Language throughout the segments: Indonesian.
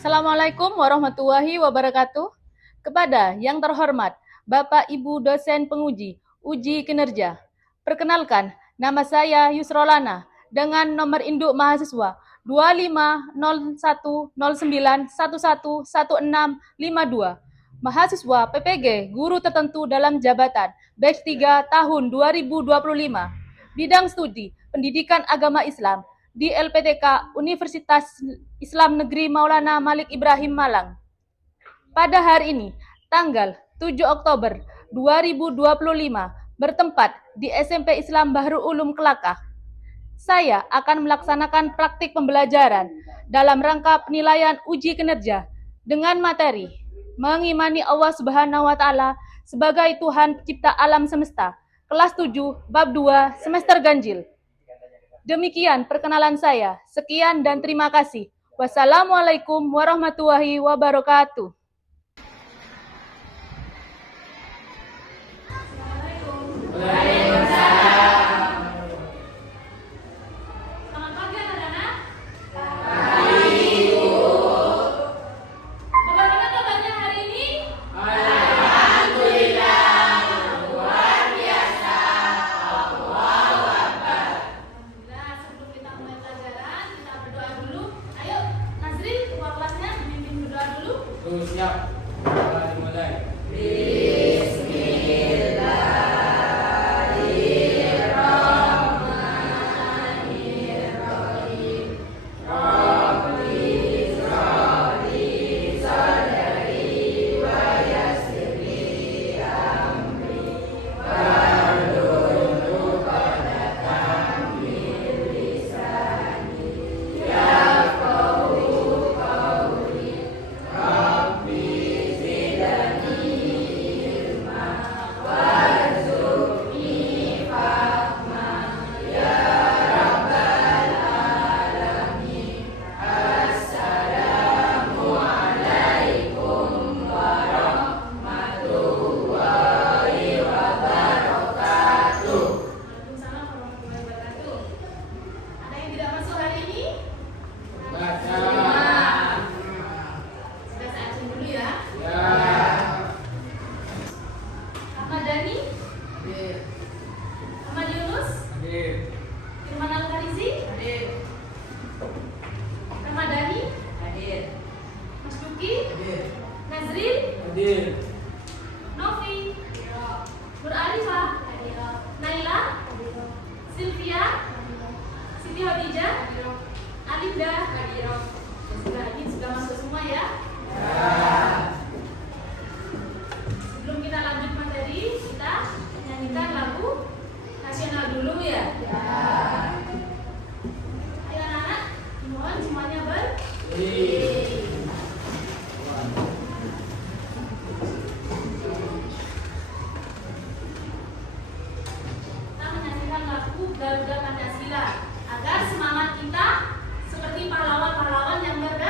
Assalamualaikum warahmatullahi wabarakatuh. Kepada yang terhormat Bapak Ibu dosen penguji uji kinerja. Perkenalkan, nama saya Yusrolana dengan nomor induk mahasiswa 250109111652. Mahasiswa PPG Guru Tertentu dalam Jabatan Batch 3 tahun 2025. Bidang studi Pendidikan Agama Islam di LPTK Universitas Islam Negeri Maulana Malik Ibrahim Malang. Pada hari ini, tanggal 7 Oktober 2025, bertempat di SMP Islam Bahrul Ulum Kelakah. Saya akan melaksanakan praktik pembelajaran dalam rangka penilaian uji kinerja dengan materi mengimani Allah Subhanahu wa taala sebagai Tuhan pencipta alam semesta. Kelas 7 bab 2 semester ganjil. Demikian perkenalan saya. Sekian dan terima kasih. Wassalamualaikum warahmatullahi wabarakatuh. Selamat pagi anak-anak. Bagaimana kabarnya hari ini? Alhamdulillah, sebelum kita mulai pelajaran, kita berdoa dulu. Ayo, Nazri, ketua kelasnya memimpin berdoa dulu. Siap. Mari dimulai. Waalaikumsalam warahmatullahi wabarakatuh. Ada yang tidak masuk hari ini? Baca. Sudah saya acung dulu ya. Ya. Ahmad Dhani, Hadir. Ahmad Yunus, Hadir. Firman Al-Kharizi, Hadir. Ahmad Dhani, Hadir. Mas Duki, Hadir. Nazril, Hadir. Novi, Nur Arifah, Naila, Sylvia, Siti Khadijah, Alinda, sudah ini sudah masuk semua ya. Sebelum kita lanjut materi, kita nyanyikan lagu nasional dulu ya. Ayo anak-anak, mohon semuanya berdiri. Kita menyanyikan lagu Garuda Pancasila agar semangat kita seperti pahlawan-pahlawan yang bergugur.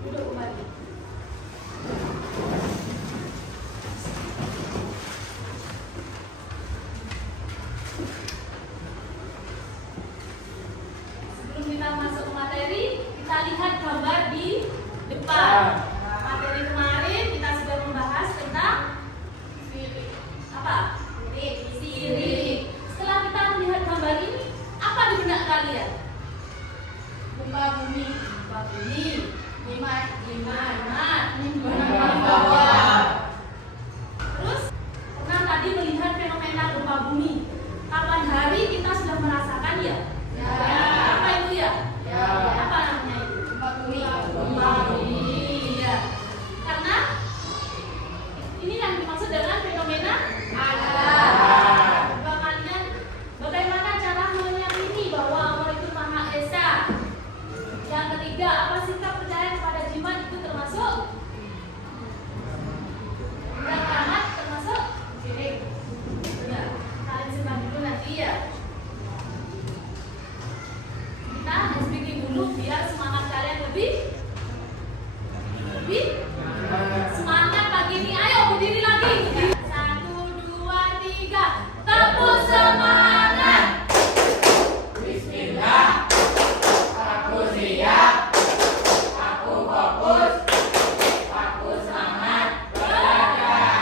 Duduk kembali. Sebelum kita masuk ke materi, kita lihat gambar di depan. Materi kemarin kita sudah membahas tentang apa? Sirip. Setelah kita melihat gambar ini, apa di benak kalian? kalian? Gempa bumi, bawah. Terus pernah tadi melihat fenomena gempa bumi. Kapan hari kita sudah merasakan ya? Apa itu ya? Apa namanya itu? Gempa bumi. Ya. Karena ini yang dimaksud dengan fenomena alam. Coba kalian bagaimana cara meyakini bahwa Allah itu Maha Esa? Yang ketiga, apa sikap percaya kepada jimat itu termasuk? Benda keramat termasuk? Syirik. Sudah, kalian simpan dulu nanti ya. Kita speaking dulu biar semangat kalian lebih semangat pagi ini. Ayo berdiri lagi. 1, 2, 3. Tepuk semangat. Bismillah. Aku siap. Aku fokus. Aku semangat belajar.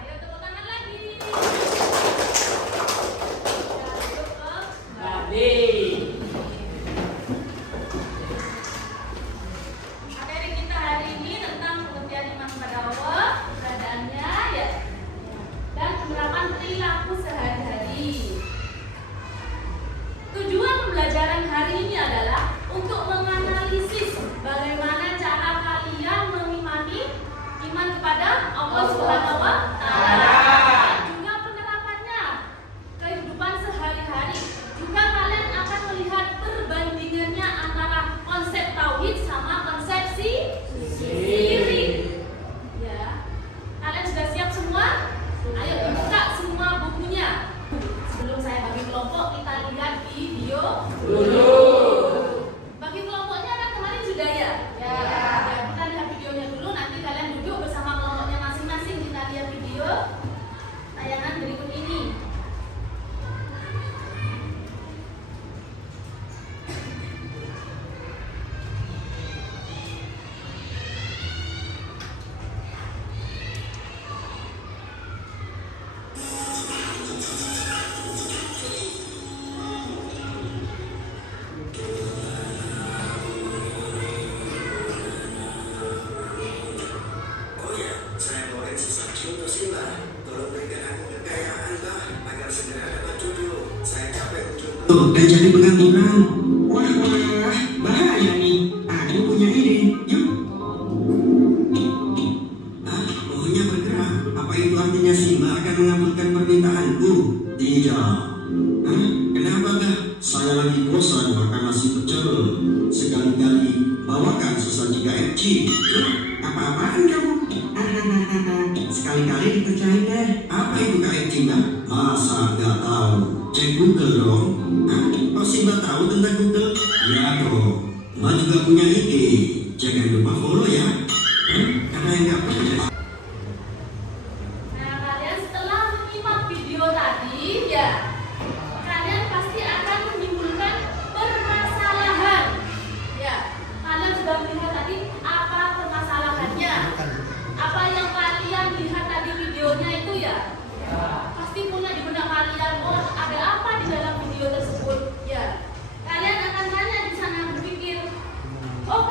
Ayo tepuk tangan lagi. Tadi. Materi kita hari ini tentang pengertian iman kepada Allah, keberadaannya ya, dan penerapan perilaku sehari-hari. Tujuan pembelajaran hari ini adalah untuk menganalisis bagaimana cara kalian mengimani iman kepada Allah Subhanahu wa Ta'ala, dan juga penerapannya kehidupan sehari-hari. Juga kalian akan melihat perbandingannya antara konsep tauhid sama konsep syirik. Ya, kalian sudah siap semua? Ayo buka semua bukunya. Sebelum saya bagi kelompok, kita lihat video Dulu. bagi kelompoknya kan kemarin sudah ya? Ya, kita lihat videonya dulu. Nanti kalian duduk bersama kelompoknya masing-masing. Kita lihat video tayangan berikut ini. Oh ya, saya boleh sesuatu untuk Simba. Tolong berikan aku kekayaan, Mbak, agar segera dapat jodoh. Saya capek untuk dan jadi pengangguran. Wah, bahaya nih. Aku punya ide. Yuk. Pohonnya bergerak. Apa itu artinya Simba akan mengabulkan permintaanku? Tidak. Kenapa enggak? Saya lagi bosan makan nasi pecel. Sekali-kali bawakan sesaji KFC. Apa-apaan kamu? Sekali-kali dipercaya deh. Apa itu KFC, Mbak? Masa nggak tahu? Cek Google dong. Kok Simba tahu tentang Google? Ya dong. Mbak juga punya ide. Jangan lupa follow ya. Karena yang nggak percaya. Nah, kalian setelah menyimak video tadi, ya, kalian pasti akan menimbulkan permasalahan. Ya, kalian sudah melihat tadi apa permasalahannya. Apa yang kalian lihat tadi videonya itu ya? Pasti punya di benak kalian. Oh, ada apa di dalam video tersebut? Ya, kalian akan tanya di sana berpikir, oh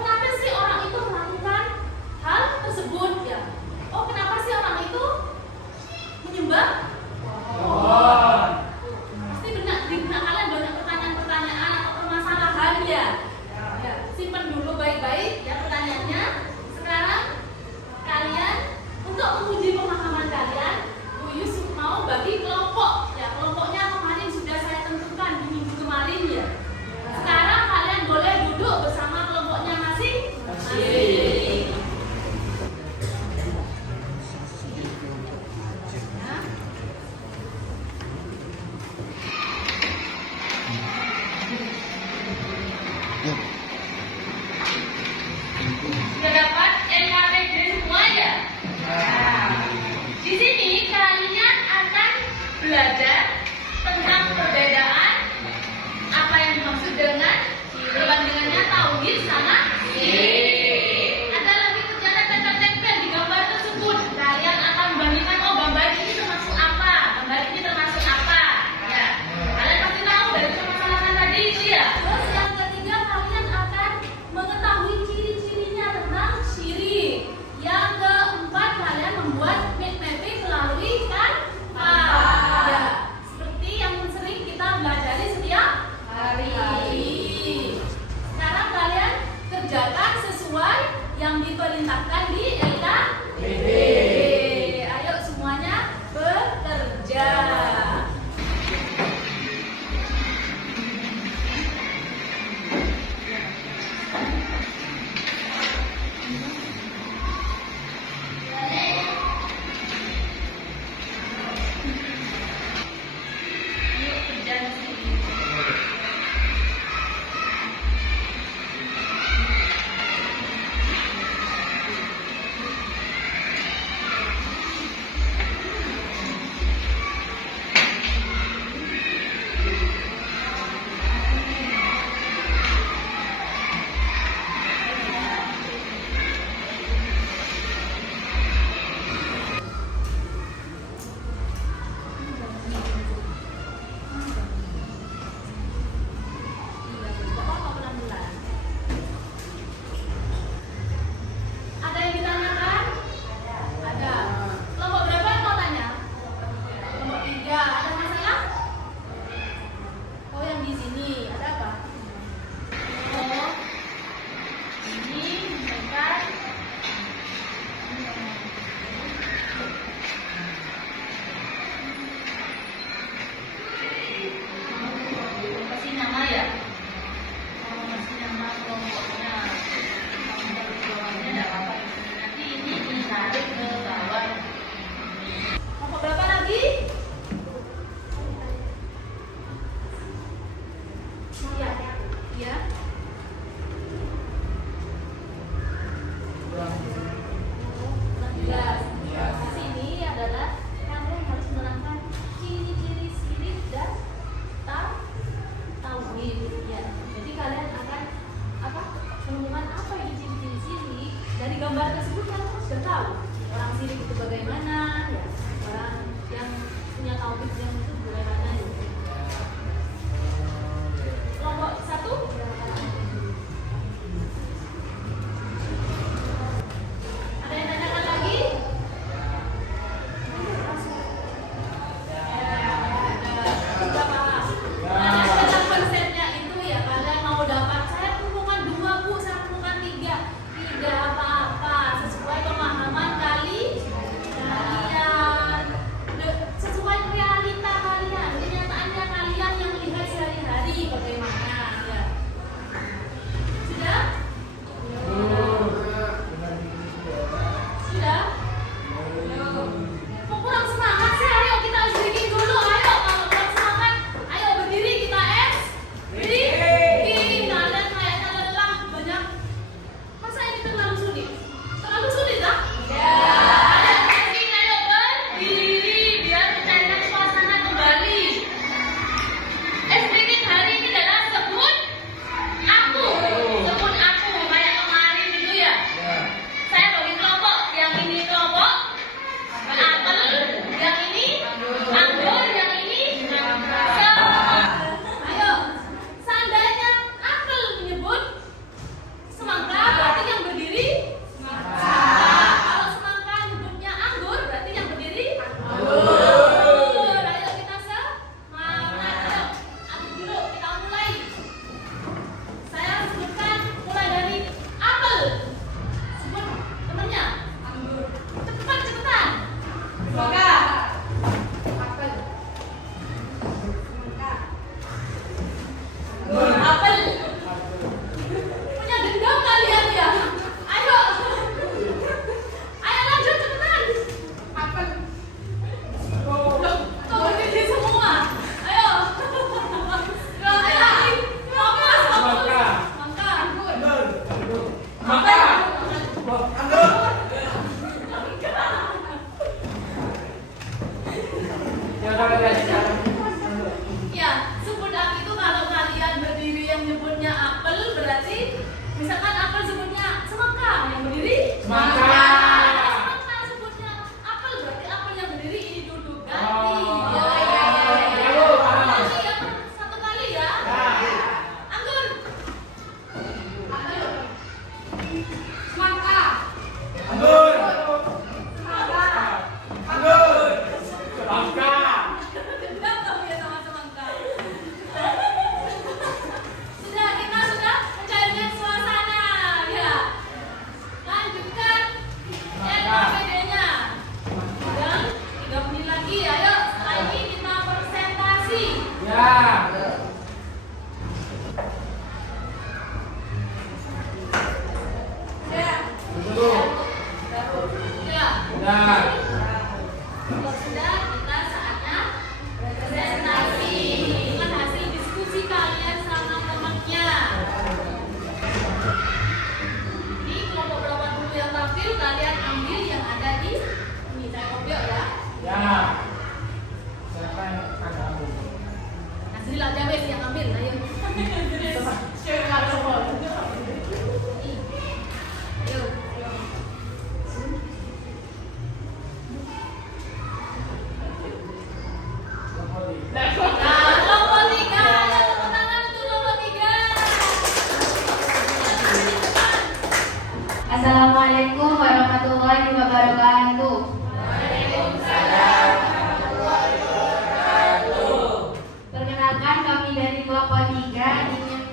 Kelompok 3 ingin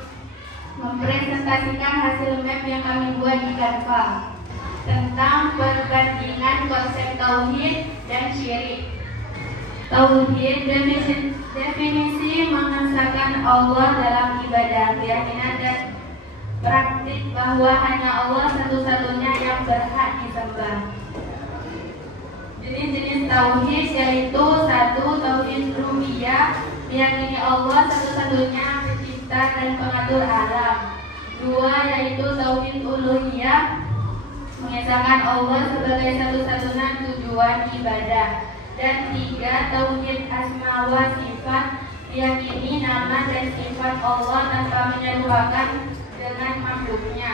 mempresentasikan hasil map yang kami buat di Canva tentang perbandingan konsep tauhid dan syirik. Tauhid definisi mengesahkan Allah dalam ibadah, keyakinan dan praktik bahwa hanya Allah satu-satunya yang berhak disembah. Jenis-jenis tauhid yaitu 1. Tauhid rububiyah, meyakini Allah satu-satunya pencipta dan pengatur alam. 2. Yaitu tauhid uluhiyah, mengesahkan Allah sebagai satu-satunya tujuan ibadah. Dan 3. Tauhid asma wa sifat, meyakini nama dan sifat Allah tanpa menyerupakan dengan makhluknya.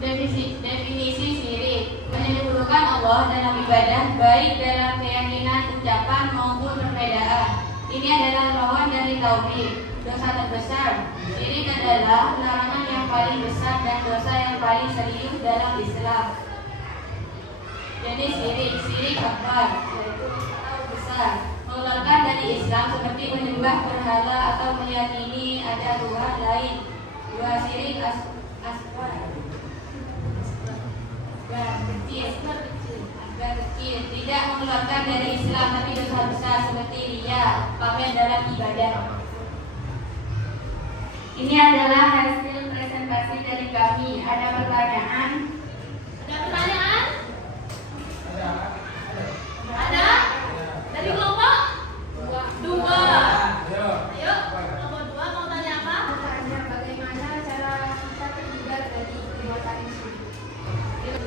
Definisi syirik, menyebutkan Allah dalam ibadah baik dalam keyakinan, ucapan maupun perbedaan. Ini adalah lawan dari tauhid, dosa terbesar. Syirik adalah larangan yang paling besar dan dosa yang paling serius dalam Islam. Jadi syirik akbar, yaitu dosa besar, mengeluarkan dari Islam seperti menyembah berhala atau meyakini ada Tuhan lain. 2. Syirik asghar, kecil, tidak mengeluarkan dari Islam tapi dosa besar seperti riya, pamer dalam ibadah. Ini adalah hasil presentasi dari kami. Ada pertanyaan? Ada pertanyaan? Ada? Dari kelompok? 2. Ayo, kelompok 2 mau tanya apa? Tanya bagaimana cara kita terhindar dari perbuatan syirik.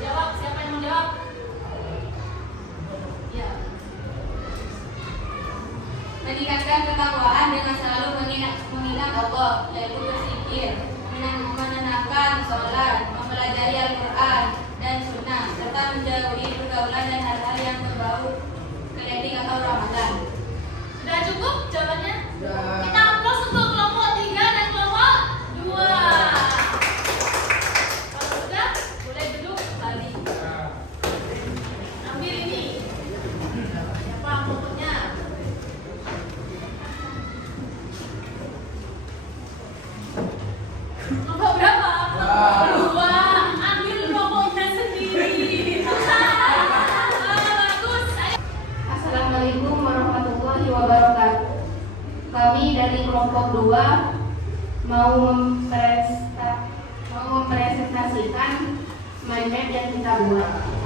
Jawab, siapa yang mau jawab? Ya. Meningkatkan ketakwaan dengan selalu mengingat Allah, yaitu berzikir, menanamkan sholat, mempelajari Al-Quran dan Sunnah, serta menjauhi pergaulan dan hal-hal yang berbau klinik atau ramadan. Sudah cukup jawabannya? Kita aplaus untuk kelompok 3 dan kelompok 2. Kalau sudah, boleh duduk kembali. Ambil ini. Siapa kelompoknya? Kelompok berapa? 2. Ambil kelompoknya sendiri. Bagus. Ayo. Assalamualaikum warahmatullahi wabarakatuh. Kami dari kelompok 2 mau mempresentasikan mind map yang kita buat.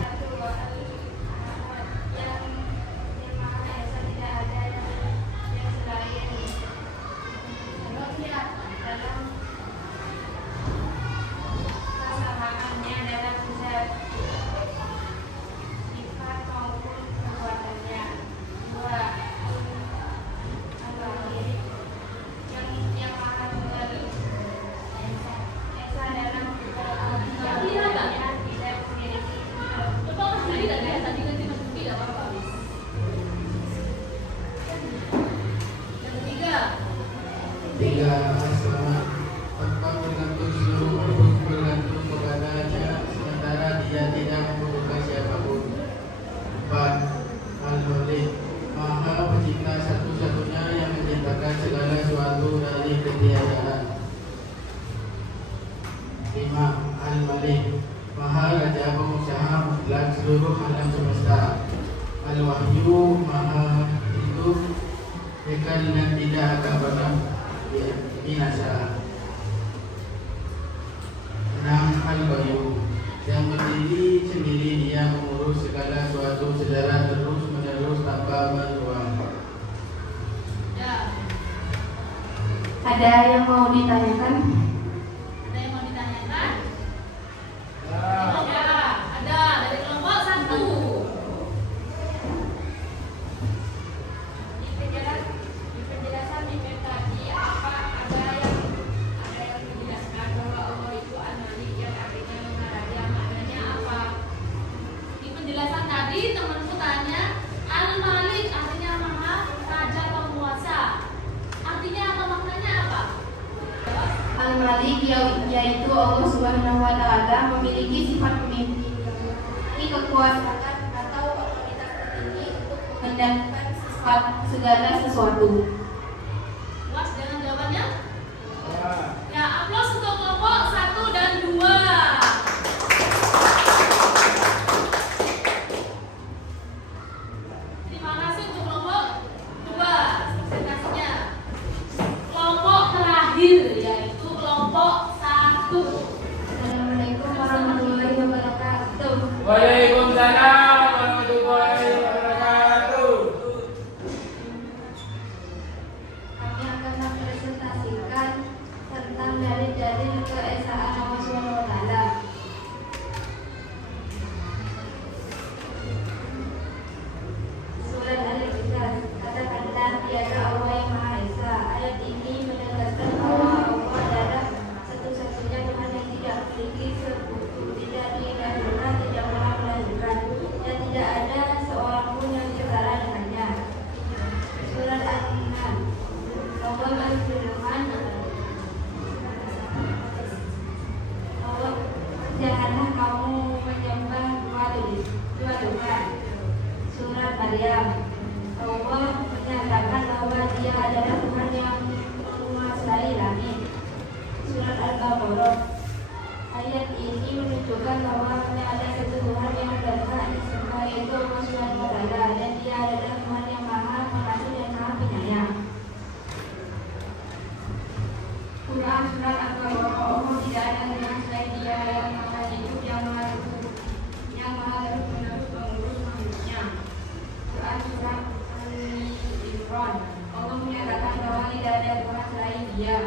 Al-Malik, Maha Raja Pengusaha mutlak seluruh alam semesta. Al-Wahyu, Maha hidup, kekal dan tidak akan pernah binasa. 6. Al-Qayyum, yang berdiri sendiri, dia mengurus segala suatu secara terus menerus tanpa berubah. Ada yang mau ditanyakan? Ada yang mau ditanyakan? Ya, ada dari kelompok 1. Di penjelasan di tadi ada yang menjelaskan bahwa Allah itu Al-Malik yang artinya Maha Raja. Maknanya apa? Di penjelasan tadi temanku tanya, Al-Malik artinya Maha Raja Penguasa. Artinya apa, maknanya apa? Al-Malik yaitu Allah Subhanahu wa Ta'ala memiliki sifat pemimpin yang memiliki kekuasaan atau otoritas tertinggi untuk mengendalikan segala sesuatu. Puas dengan jawabannya? akhir, yaitu kelompok 1. Assalamualaikum warahmatullahi wabarakatuh. Waalaikumsalam warahmatullahi wabarakatuh. Kami akan mempresentasikan tentang dalil-dalil keesaan Allah Subhanahu wa taala. Surat Al-Ikhlas, katakanlah tiada Allah yang Maha Esa. Ayat ini menegaskan bahwa Allah adalah satu-satunya Tuhan yang tidak memiliki sekutu, tidak dilahirkan, tidak pernah melahirkan, dan tidak ada seorang pun yang setara dengannya. Surat An-Nahl, Allah berfirman, janganlah kamu menyembah dua Tuhan. Surat Maryam, Allah menyatakan bahwa Dia adalah Tuhan yang menguasai langit. Surat Al-Baqarah, ayat ini menunjukkan bahwa hanya ada satu Tuhan yang berhak disembah, yaitu Allah Subhanahu wa taala, dan Dia adalah Tuhan yang Maha Pengasih dan Maha Penyayang. Quran surat Al-Baqarah, Allah tidak ada Tuhan selain Dia yang Maha Hidup, yang Maha terus-menerus mengurus makhluknya. Quran surat Al-Imran, Allah menyatakan bahwa tidak ada Tuhan selain Dia.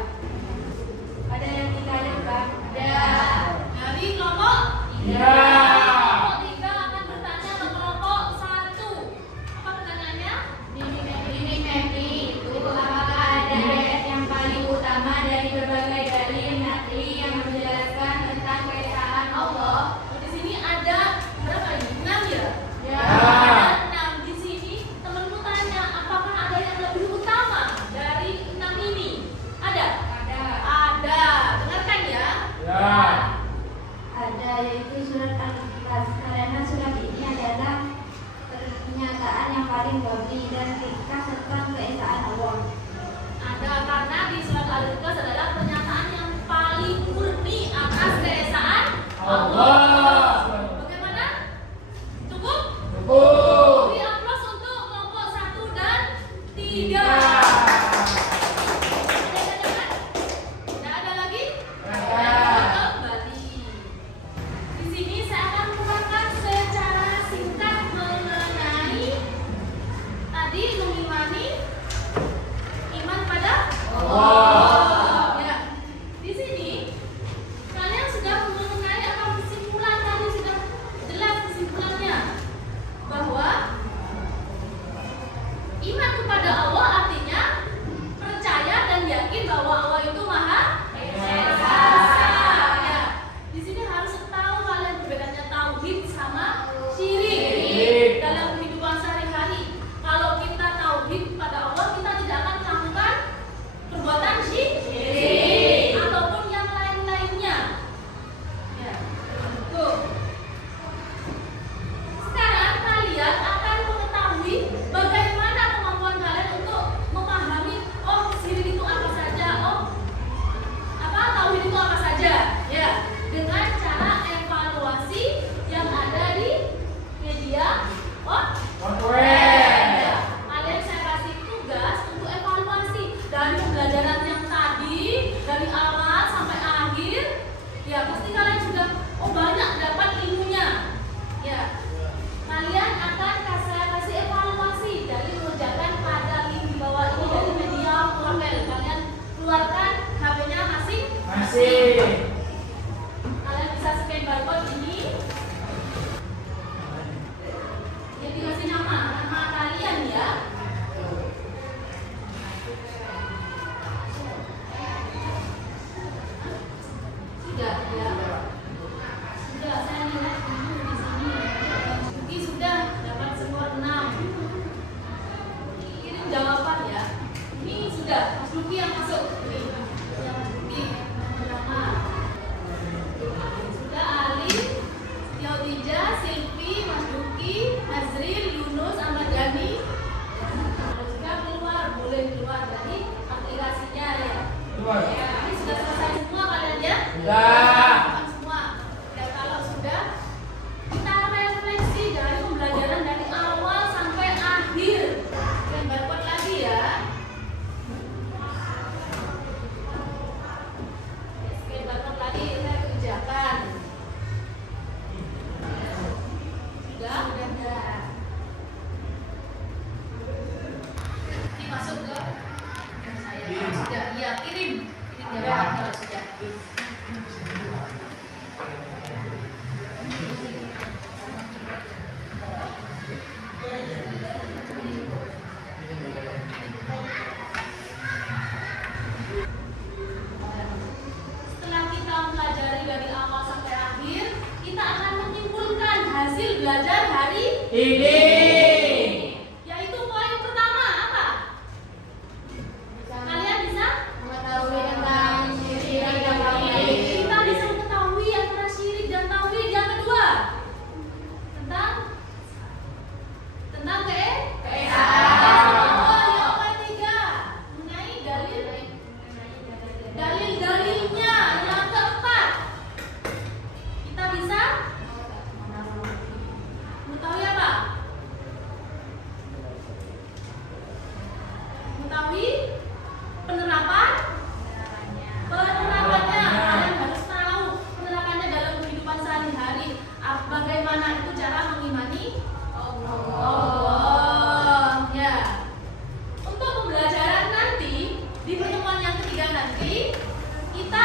Ada yang kita lihat? Ada. Dari kelompok Ya. kelompok 3 akan bertanya ke kelompok 1. Apa pertanyaannya? Ini Mepri, itu apakah ada ayat yang paling utama dari berbagai dalil nakli yang menjelaskan tentang keesaan Allah? Di sini ada berapa ini? 6 ya? Ya. Ada 6 di sini. Temenku tanya, apakah ada yang lebih utama dari 6 ini? Ada? Ada. Ada. Dengarkan ya. Ya. Ada, yaitu surat Al-Ikhlas, karena surat ini adalah pernyataan yang paling dohir dan ringkas tentang keesaan Allah. Ada karena di surat Al-Ikhlas adalah pernyataan yang paling murni atas keesaan Allah. Bagaimana? Cukup? Cukup. Beri aplaus untuk kelompok 1 dan 3. Tidak ada lagi? Kembali. Di sini saya akan mengungkapkan secara singkat mengenai tadi mengimani iman pada Allah. Ya. Di sini kalian sudah mengenai apa kesimpulan tadi, sudah jelas kesimpulannya bahwa iman kepada Allah artinya percaya dan yakin bahwa Allah itu Maha Esa. Ya. Di sini harus tahu kalian perbedaannya tauhid sama syirik dalam kehidupan sehari-hari. Kalau kita tauhid pada Allah, kita tidak akan melakukan perbuatan syirik ataupun yang lain-lainnya. Ya. Tuh. Sekarang kalian akan mengetahui bagaimana kemampuan kalian untuk memahami syirik itu apa saja, tauhid itu apa saja. Ya, dengan cara evaluasi yang ada di media Web. Kalian saya kasih tugas untuk evaluasi dari pembelajaran yang tadi, dari awal sampai akhir. Ya, pasti kalian sudah banyak dapat ilmunya. Ya, kalian akan saya kasih evaluasi dari mengerjakan pada link di bawah ini dari media web. Kalian keluarkan HP-nya masing-masing. Masih. Kalian bisa scan barcode ini. Yang dikasih nama kalian ya. Sudah ya. Sudah, saya lihat dulu di sini. Duki sudah dapat skor 6. Kirim jawaban ya. Ini sudah Mas Duki yang masuk. Ini yang Mas Duki pertama. Sudah Ali, Tija, Silvi, Mas Duki, Azril, Yunus, Ahmad Dhani. Sudah keluar, boleh keluar dari aplikasinya ya. Keluar. Ya, ini sudah selesai semua kalian ya? Sudah. Semua. Dan kalau sudah, kita refleksi dari pembelajaran dari awal sampai akhir. Dan barcode lagi ya. Ini. Yaitu poin pertama apa? Kalian bisa? Mengetahui tentang syirik dan tauhid. Kita bisa mengetahui antara syirik dan tauhid. Yang kedua, tentang keesaan. Oh, yang ketiga, mengenai dalilnya. Yang keempat, kita bisa mengetahui apa? Mengetahui penerapannya. Kalian harus tahu penerapannya dalam kehidupan sehari-hari. Bagaimana itu cara mengimani Allah. Ya. Untuk pembelajaran nanti di pertemuan yang ketiga nanti kita